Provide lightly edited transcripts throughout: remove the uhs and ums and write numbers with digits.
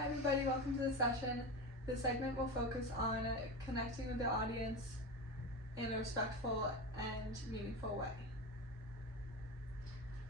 Hi everybody, welcome to the session. This segment will focus on connecting with the audience in a respectful and meaningful way.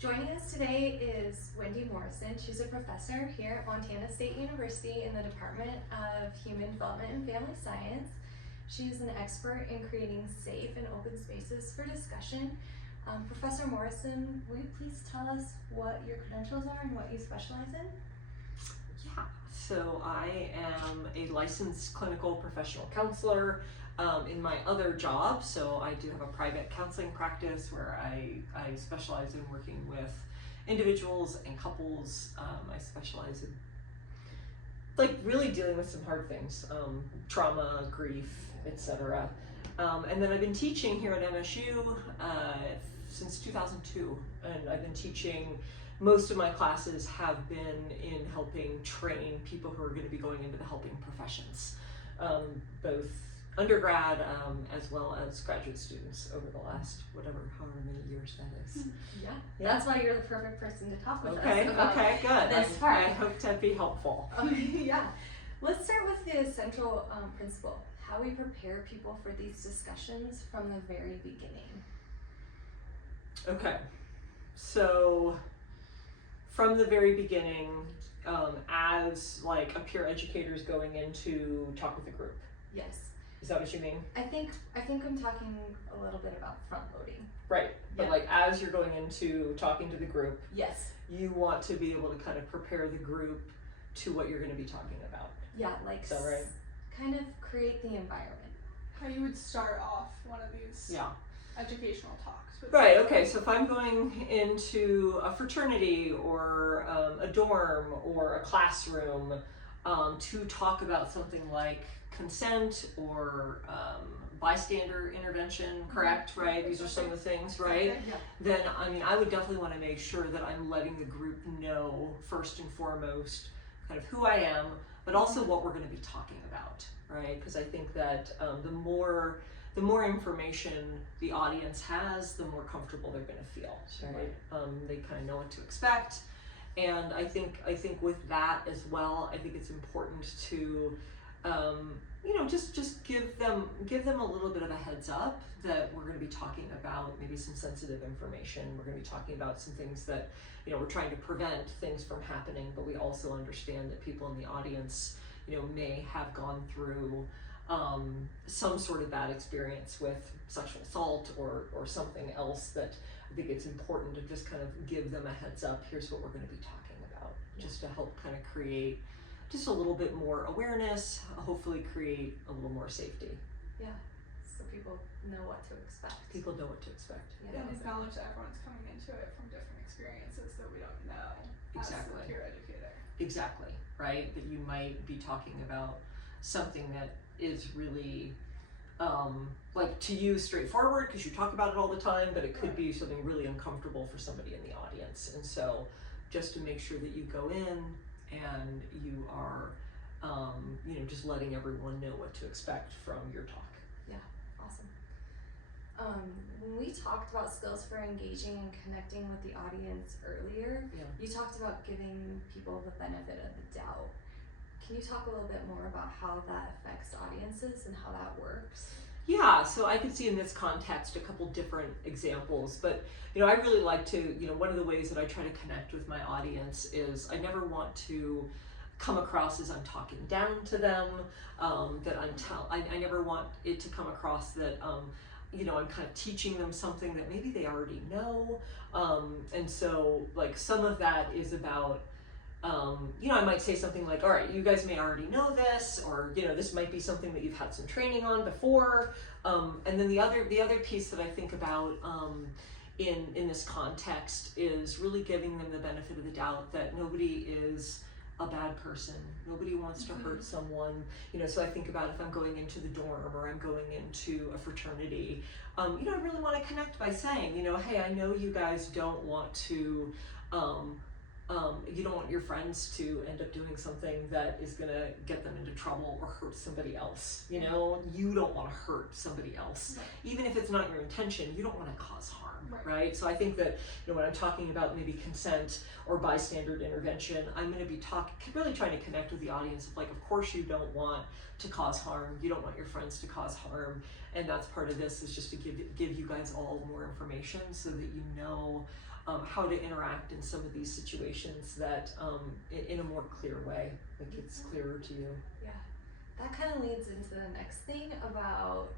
Joining us today is Wendy Morrison. She's a professor here at Montana State University in the Department of Human Development and Family Science. She's an expert in creating safe and open spaces for discussion. Professor Morrison, will you please tell us what your credentials are and what you specialize in? Yeah, so I am a licensed clinical professional counselor in my other job. So I do have a private counseling practice where I specialize in working with individuals and couples. I specialize in really dealing with some hard things, trauma, grief, etc. And then I've been teaching here at MSU since 2002, and I've been teaching. Most of my classes have been in helping train people who are going to be going into the helping professions, both undergrad as well as graduate students over the last however many years that is. Yeah, that's why you're the perfect person to talk with us about okay, good. this part. I hope to be helpful. Yeah, let's start with the central principle, how we prepare people for these discussions from the very beginning. Okay, so from the very beginning, as like a peer educator is going in to talk with a group. Yes. Is that what you mean? I think I'm talking a little bit about front loading. Right, but Yeah. like as you're going into talking to the group, Yes. you want to be able to kind of prepare the group to what you're going to be talking about. Yeah, like Is that right? Kind of create the environment. How you would start off one of these Yeah. educational talks. Right, okay, so if I'm going into a fraternity or a dorm or a classroom to talk about something like consent or bystander intervention, correct, right? These are some of the things, right? Okay, yeah. Then, I would definitely want to make sure that I'm letting the group know first and foremost kind of who I am, but also what we're going to be talking about, right? Because I think that the more information the audience has, the more comfortable they're going to feel, right? They kind of know what to expect, and I think with that as well, I think it's important to just give them a little bit of a heads up that we're going to be talking about maybe some sensitive information. We're going to be talking about some things that we're trying to prevent things from happening, but we also understand that people in the audience may have gone through some sort of bad experience with sexual assault or something else, that I think it's important to just kind of give them a heads up. Here's what we're going to be talking about, just to help kind of create just a little bit more awareness, hopefully create a little more safety. Yeah, so people know what to expect. People know what to expect. And acknowledge that everyone's coming into it from different experiences that we don't know Exactly. as the peer educator. Exactly, right? That you might be talking about something that is really to you straightforward because you talk about it all the time, but it could be something really uncomfortable for somebody in the audience. And so just to make sure that you go in and you are just letting everyone know what to expect from your talk. Yeah, awesome. When we talked about skills for engaging and connecting with the audience earlier, you talked about giving people the benefit of the doubt. Can you talk a little bit more about how that affects audiences and how that works? Yeah, so I could see in this context a couple different examples, but I really like to, one of the ways that I try to connect with my audience is I never want to come across as I'm talking down to them, that I never want it to come across that I'm kind of teaching them something that maybe they already know, and so some of that is about I might say something like, all right, you guys may already know this, or this might be something that you've had some training on before, and then the other piece that I think about in this context is really giving them the benefit of the doubt that nobody is a bad person, nobody wants to hurt someone, so I think about if I'm going into the dorm or I'm going into a fraternity, I really want to connect by saying, hey, I know you guys don't want to You don't want your friends to end up doing something that is going to get them into trouble or hurt somebody else. You know, you don't want to hurt somebody else. Right. Even if it's not your intention, you don't want to cause harm, Right. right? So I think that, you know, when I'm talking about maybe consent or bystander intervention, I'm going to be really trying to connect with the audience of like, of course you don't want to cause harm. You don't want your friends to cause harm. And that's part of this, is just to give you guys all more information so that you know how to interact in some of these situations that in a more clear way, like it's clearer to you. Yeah, that kind of leads into the next thing about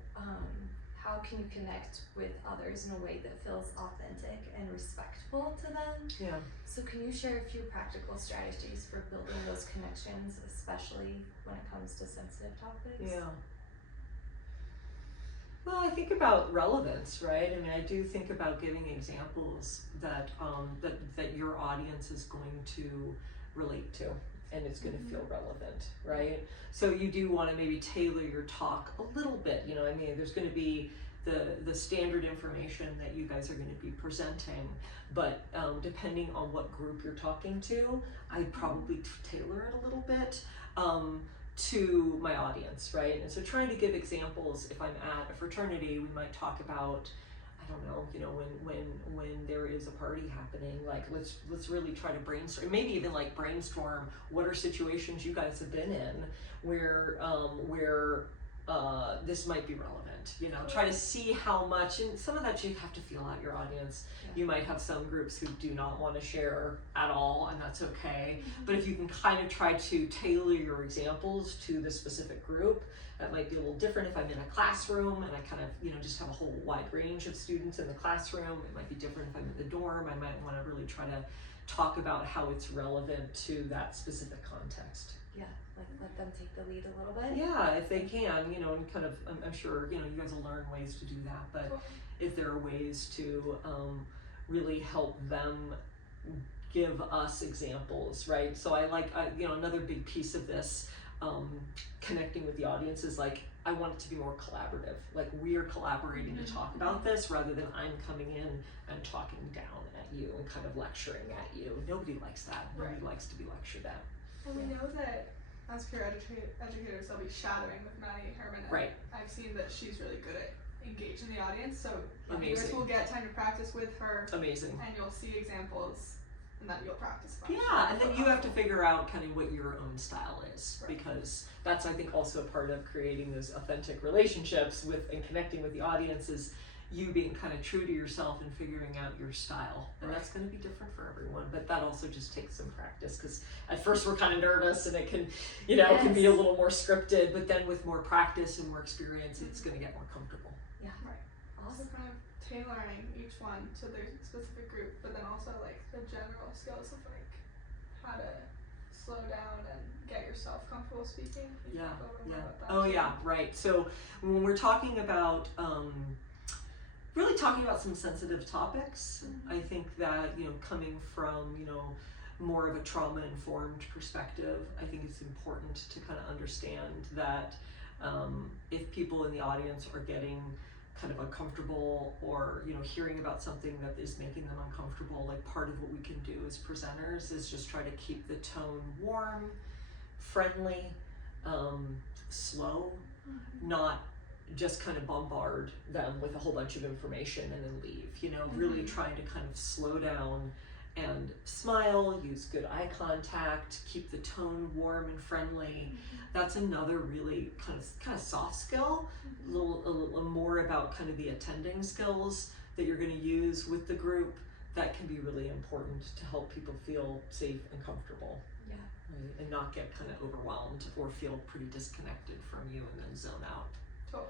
how can you connect with others in a way that feels authentic and respectful to them. Yeah. So can you share a few practical strategies for building those connections, especially when it comes to sensitive topics? Yeah. Well, I think about relevance, right? I mean, I do think about giving examples that that your audience is going to relate to, and it's going to feel relevant, right? So you do want to maybe tailor your talk a little bit. You know, I mean, there's going to be the standard information that you guys are going to be presenting, but depending on what group you're talking to, I'd probably tailor it a little bit. To my audience, right? And so trying to give examples, if I'm at a fraternity, we might talk about, I don't know, you know, when there is a party happening, like let's really try to brainstorm, maybe even like brainstorm what are situations you guys have been in where this might be relevant, you know, try to see how much, and some of that you have to feel out your audience. You might have some groups who do not want to share at all, and that's okay. But if you can kind of try to tailor your examples to the specific group, that might be a little different. If I'm in a classroom and I kind of, you know, just have a whole wide range of students in the classroom, it might be different if I'm in the dorm. I might want to really try to talk about how it's relevant to that specific context. Yeah, like let them take the lead a little bit. Yeah, if they can, you know, and kind of, I'm sure, you know, you guys will learn ways to do that, but if there are ways to really help them give us examples, right? So I like, you know, another big piece of this, connecting with the audience is like, I want it to be more collaborative. Like we are collaborating to talk about this rather than I'm coming in and talking down at you and kind of lecturing at you. Nobody likes that. Nobody likes to be lectured at. And we know that as peer educators, they'll be shadowing with Madi Herman. And Right. I've seen that she's really good at engaging the audience. So you guys Amazing. will get time to practice with her. Amazing. And you'll see examples, and then you'll practice. Yeah, and then you have to figure out kind of what your own style is, because that's, I think, also a part of creating those authentic relationships with and connecting with the audience is you being kind of true to yourself and figuring out your style. And that's going to be different for everyone, but that also just takes some practice, because at first we're kind of nervous and it can, you know, it can be a little more scripted, but then with more practice and more experience, it's going to get more comfortable. Yeah. Right. Also kind of tailoring each one to their specific group, but then also like the general skills of like how to slow down and get yourself comfortable speaking. Yeah. About that Oh too. yeah, right. So when we're talking about really talking about some sensitive topics, I think that, you know, coming from, you know, more of a trauma-informed perspective, I think it's important to kind of understand that if people in the audience are getting kind of uncomfortable or, you know, hearing about something that is making them uncomfortable, like part of what we can do as presenters is just try to keep the tone warm, friendly, slow, not just kind of bombard them with a whole bunch of information and then leave, you know, really trying to kind of slow down and smile, use good eye contact, keep the tone warm and friendly. That's another really kind of soft skill, a little more about kind of the attending skills that you're going to use with the group that can be really important to help people feel safe and comfortable. Yeah. Right? And not get kind of overwhelmed or feel pretty disconnected from you and then zone out. Totally.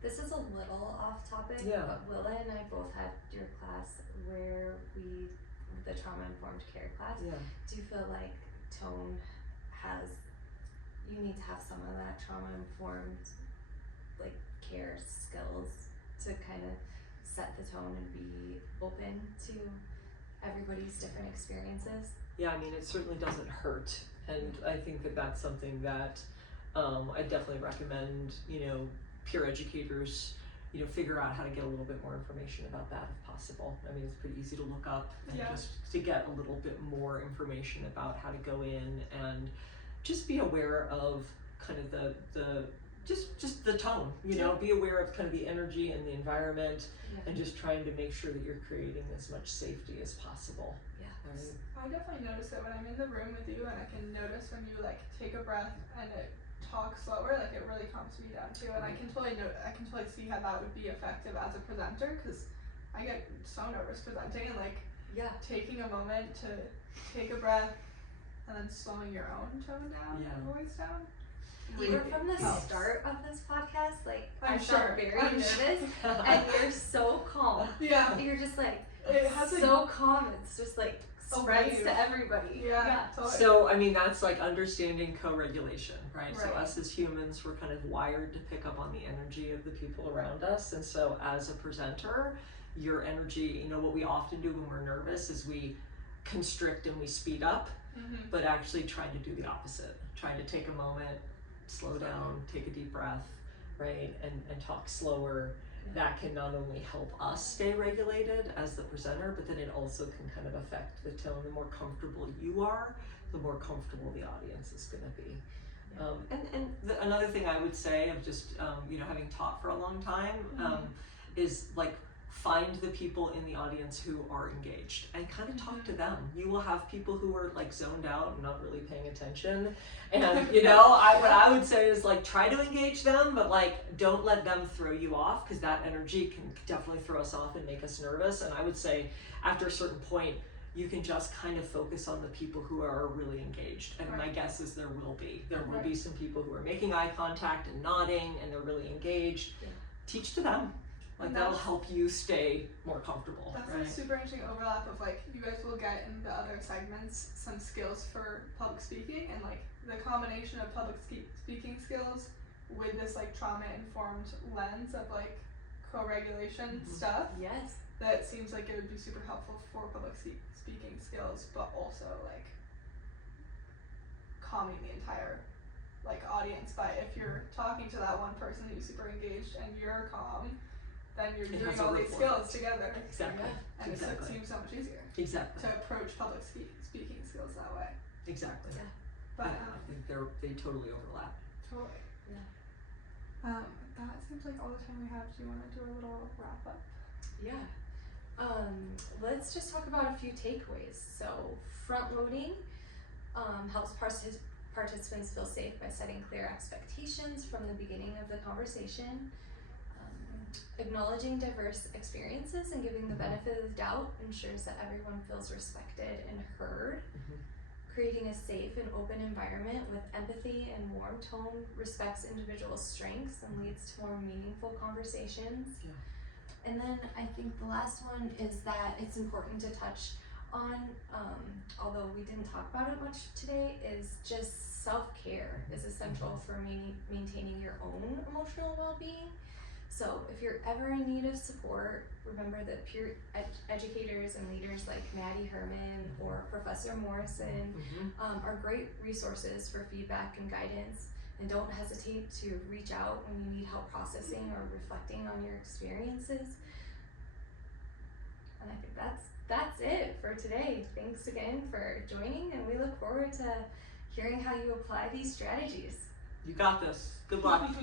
This is a little off topic, Yeah. but Willa and I both had your class where the trauma-informed care class. Yeah. Do you feel like tone you need to have some of that trauma-informed like care skills to kind of set the tone and be open to everybody's different experiences? Yeah, I mean, it certainly doesn't hurt, and I think that that's something that I definitely recommend, you know, peer educators figure out how to get a little bit more information about that if possible. I mean, it's pretty easy to look up and Yeah. just to get a little bit more information about how to go in and just be aware of kind of the just the tone, be aware of kind of the energy and the environment, and just trying to make sure that you're creating as much safety as possible. Yeah. Right? I definitely notice it when I'm in the room with you, and I can notice when you like take a breath and it talk slower, like it really calms me down too. And I can totally see how that would be effective as a presenter, because I get so nervous presenting, and like taking a moment to take a breath and then slowing your own tone down and voice down. Even from the helps. start of this podcast, like I'm I felt sure. very I'm nervous, sure. and you're so calm. Yeah. You're just like It has so calm. It's just like a spreads wave. to everybody. Yeah. Totally. So, I mean, that's like understanding co-regulation, right? So Right. us as humans, we're kind of wired to pick up on the energy of the people around us. And so as a presenter, your energy, what we often do when we're nervous is we constrict and we speed up, but actually trying to do the opposite. Trying to take a moment, slow down, take a deep breath, right? And talk slower. That can not only help us stay regulated as the presenter, but then it also can kind of affect the tone. The more comfortable you are, the more comfortable the audience is going to be. Another thing I would say of just, having taught for a long time, is like find the people in the audience who are engaged and kind of talk to them. You will have people who are like zoned out and not really paying attention. And, what I would say is like try to engage them, but like don't let them throw you off, because that energy can definitely throw us off and make us nervous. And I would say after a certain point, you can just kind of focus on the people who are really engaged. And my guess is there will be some people who are making eye contact and nodding and they're really engaged. Yeah. Teach to them. Like that'll help you stay more comfortable. That's right? a super interesting overlap of like you guys will get in the other segments some skills for public speaking, and like the combination of public speaking skills with this like trauma informed lens of like co-regulation stuff. Yes. That seems like it would be super helpful for public speaking skills, but also like calming the entire like audience by if you're talking to that one person who's super engaged and you're calm, then you're doing all these skills together. Exactly. And it seems so much easier Exactly. to approach public speaking skills that way. Exactly. Yeah. But I think they totally overlap. totally. Yeah. That seems like all the time we have. Do you want to do a little wrap up? Yeah. Let's just talk about a few takeaways. So front loading helps participants feel safe by setting clear expectations from the beginning of the conversation. Acknowledging diverse experiences and giving the benefit of the doubt ensures that everyone feels respected and heard. Creating a safe and open environment with empathy and warm tone respects individual strengths and leads to more meaningful conversations. Yeah. And then I think the last one is that it's important to touch on, although we didn't talk about it much today, is just self-care is essential for maintaining your own emotional well-being. So if you're ever in need of support, remember that peer educators and leaders like Madi Herman or Professor Morrison are great resources for feedback and guidance. And don't hesitate to reach out when you need help processing or reflecting on your experiences. And I think that's it for today. Thanks again for joining, and we look forward to hearing how you apply these strategies. You got this. Good luck.